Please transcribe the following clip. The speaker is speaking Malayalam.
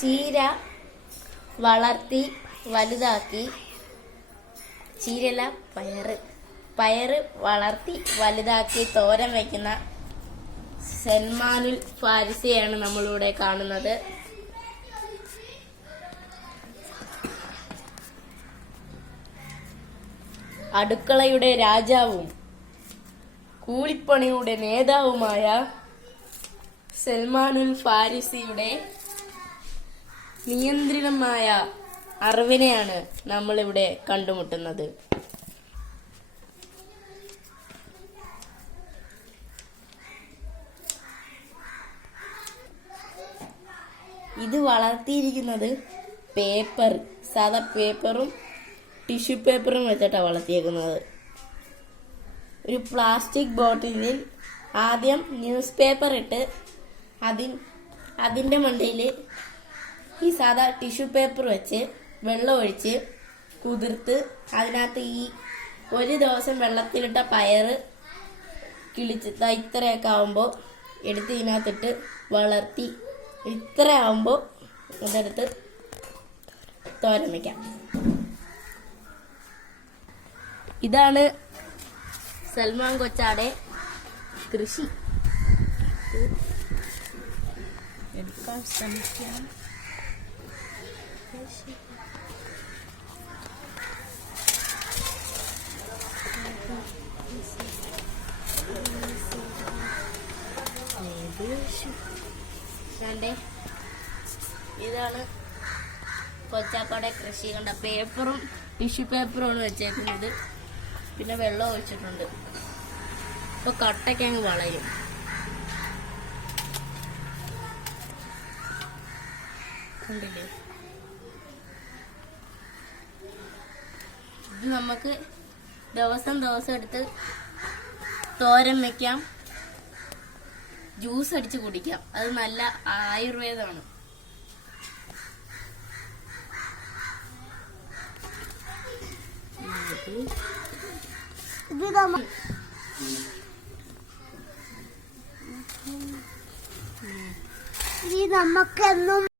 ചീര വളർത്തി വലുതാക്കി, ചീരല്ല പയറ് വളർത്തി വലുതാക്കി തോരൻ വയ്ക്കുന്ന സൽമാനുൽ ഫാരിസിയാണ് നമ്മളിവിടെ കാണുന്നത്. അടുക്കളയുടെ രാജാവും കൂലിപ്പണിയുടെ നേതാവുമായ സൽമാനുൽ ഫാരിസിയുടെ നിയന്ത്രിതമായ അറിവിനെയാണ് നമ്മളിവിടെ കണ്ടുമുട്ടുന്നത്. ഇത് വളർത്തിയിരിക്കുന്നത് സാധാ പേപ്പറും ടിഷ്യൂ പേപ്പറും വെച്ചിട്ടാണ് വളർത്തിയേക്കുന്നത്. ഒരു പ്ലാസ്റ്റിക് ബോട്ടിലിൽ ആദ്യം ന്യൂസ് പേപ്പർ ഇട്ട് അതിൻ്റെ മണ്ടയിൽ ഈ സാധാ ടിഷ്യൂ പേപ്പർ വെച്ച് വെള്ളം ഒഴിച്ച് കുതിർത്ത് അതിനകത്ത് ഈ ഒരു ദിവസം വെള്ളത്തിലിട്ട പയറ് കിളിച്ച് ഇത്രയൊക്കെ ആവുമ്പോൾ എടുത്ത് ഇതിനകത്തിട്ട് വളർത്തി ഇത്ര ആവുമ്പോൾ അതെടുത്ത് തോരൻ വയ്ക്കാം. ഇതാണ് സൽമാൻ കൊച്ചാടെ കൃഷി. എടുക്കാൻ ശ്രമിക്കാം. ഇതാണ് കൊച്ചാപ്പയുടെ കൃഷി. കണ്ട പേപ്പറും ടിഷ്യൂ പേപ്പറുമാണ് വെച്ചേക്കുന്നത്. പിന്നെ വെള്ളം ഒഴിച്ചിട്ടുണ്ട്. ഇപ്പൊ കട്ടയ്ക്ക് അങ്ങ് വളരും. കണ്ടില്ലേ? ഇത് നമുക്ക് ദിവസം എടുത്ത് തോരൻ വെക്കാം, ജ്യൂസ് അടിച്ച് കുടിക്കാം. അത് നല്ല ആയുർവേദമാണ്. ഇത് നമുക്കെന്നും